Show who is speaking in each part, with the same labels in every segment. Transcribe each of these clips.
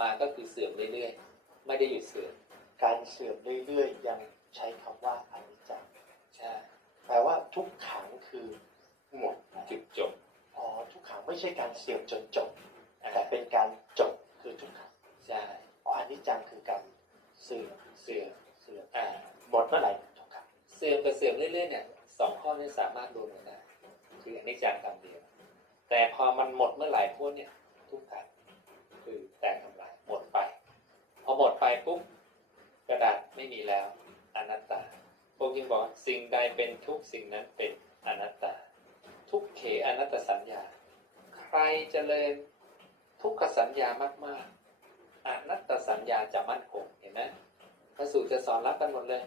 Speaker 1: มาก็คือเสื่อมเรื่อยๆ ไม่ได้หยุดเสื่อม
Speaker 2: การเสื่อมเรื่อยๆ ยังใช้คำว่าอนิจจัง
Speaker 1: ใช่
Speaker 2: แปลว่าทุกขังคือหมดนะ
Speaker 1: จุดจบ
Speaker 2: อ๋อ ทุกขังไม่ใช่การเสื่อมจนจบ
Speaker 1: อ่า
Speaker 2: แต่เป็นการจบคือทุกขัง
Speaker 1: ใช่
Speaker 2: อ๋ออนิจจังคือการเสื่อม
Speaker 1: เสื่อม
Speaker 2: เสื่อม
Speaker 1: อ่า
Speaker 2: หมดเมื่อไหร่ทุกขัง
Speaker 1: เสื่อมกับเสื่อมเรื่อยๆเนี่ยสองข้อนี้สามารถรวมกันได้ คืออนิจจังคำเดียว แต่พอมันหมดเมื่อไหร่พวกเนี่ยทุกขังคือแตกทำลายหมดไป พ อหมดไปปุ๊บกระดาษไม่มีแล้วอนัตตาพวกจึงบอกสิ่งใดเป็นทุกสิ่งนั้นเป็นอนัตตา ทุกเขอนัตตสัญญา ใครเจริญทุกขสัญญามากๆอนัตตสัญญาจะมั่นคงเห็นไหมพระสูตรจะสอนรับกันหมดเลย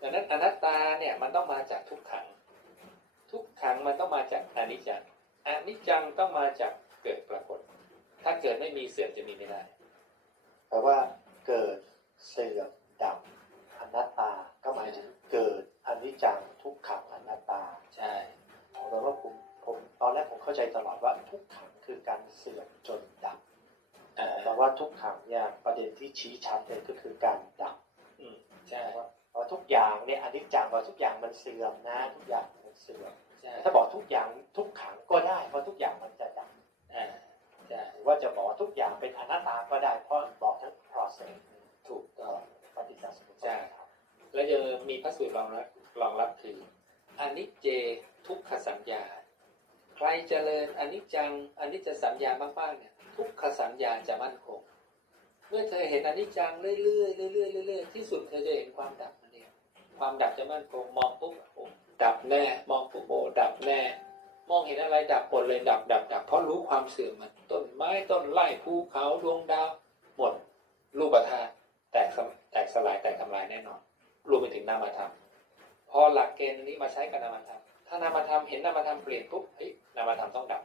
Speaker 1: ดังนั้นอนัตตาเนี่ยมันต้องมาจากทุกขัง ทุกขังมันต้องมาจากอนิจจังอนิจจังต้องมาจากเกิดปรากฏ ถ้าเกิดไม่มีเสื่อมจะมีไม่ได้
Speaker 2: แปลว่า เกิดเสื่อมดับอนัตตาก็หมายถึงเกิดอนิจจังทุกขังอนัตตา
Speaker 1: ใช่
Speaker 2: แปลว่าผมผมตอนแรกผมเข้าใจตลอดว่าทุกขังคือการเสื่อมจนดับ
Speaker 1: อ่า
Speaker 2: แต่ว่าทุกขังเนี่ยประเด็นที่ชี้ชัดเลยก็คือการดับ
Speaker 1: อืมใช่
Speaker 2: ว่าว่าทุกอย่างเนี่ยอนิจจังว่าทุกอย่างมันเสื่อมนะ ทุกอย่างมันเสื่อม
Speaker 1: ใช่
Speaker 2: ถ้าบอกทุกอย่างทุกขังก็ได้ เพราะทุกอย่างมันจะดับ
Speaker 1: อ่าใช่
Speaker 2: หรือว่าจะบอกว่าทุกอย่างเป็นอนัตตาก็ได้เพราะบอกทั้ง process
Speaker 1: ถูกต้
Speaker 2: ก็
Speaker 1: อง
Speaker 2: ปฏิจจสมุป
Speaker 1: ใช่
Speaker 2: บาท
Speaker 1: แล้วจะ มีพระสูตรรองรับรองรับคืออนิจเจทุกขสัญญา ใครเจริญอนิจจังอนิจจสัญญามากๆเนี่ยทุกขสัญญาจะมั่นคง เมื่อเธอเห็นอนิจจังเรื่อยๆเรื่อยๆเรื่อยๆที่สุดเธอจะเห็นความดับนั่นเองความดับจะมั่นคงมองปุ๊บโอ้ดับแน่ มองปุ๊บโอ้ดับแน่ มองเห็นอะไรดับหมดเลยดับดับดับเพราะรู้ความเสื่อมมันต้นไม้ต้นไร่ภูเขาดวงดาวหมดรูปธาตุแตกแตกสลายแตกทำลายแน่นอน รวมไปถึงนามธรรม พอหลักเกณฑ์อันนี้มาใช้กับนามธรรม ถ้านามธรรมเห็นนามธรรมเปลี่ยนปุ๊บเฮ้ยนามธรรมต้องดับ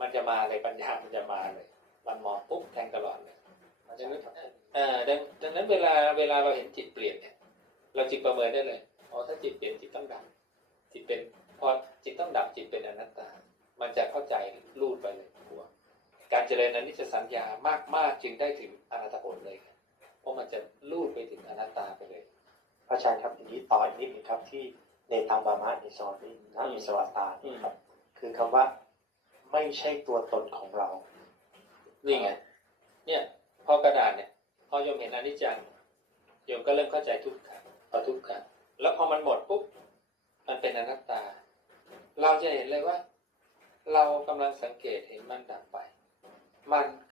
Speaker 1: มันจะมาเลยปัญญา มันจะมาเลย มันมองปุ๊บแทงตลอดเลย
Speaker 2: มันจะไม่ทำให้
Speaker 1: อ่าดังดังนั้นเวลาเวลาเราเห็นจิตเปลี่ยนเนี่ย เราจิตประเมินได้เลย อ๋อ ถ้าจิตเปลี่ยนจิตต้องดับ จิตเป็น พอจิตต้องดับจิตเป็นอนัตตา มันจะเข้าใจรูดไปเลยกลัวการเจริญอนิจจสัญญามากๆ จึงได้ถึงอนัตตผลเลยเพราะมันจะรูดไปถึงอนัตตาไปเลย
Speaker 2: พระ อาจารย์ครับทีนี้ต่ออีกนิดหนึงครับที่ในธรรมามะในซอนนี้นะ
Speaker 1: อืม
Speaker 2: มีสวัสตานี่ครับ คือคำว่าไม่ใช่ตัวตนของเรา
Speaker 1: นี่ไง เนี่ย พอกระดาษเนี่ย พอโยมเห็นอนิจจังโยมก็เริ่มเข้าใจทุกขังพอทุกขังแล้วพอมันหมดปุ๊บ มันเป็นอนัตตา เราจะเห็นเลยว่า เรากำลังสังเกตเห็นมันดับไป มัน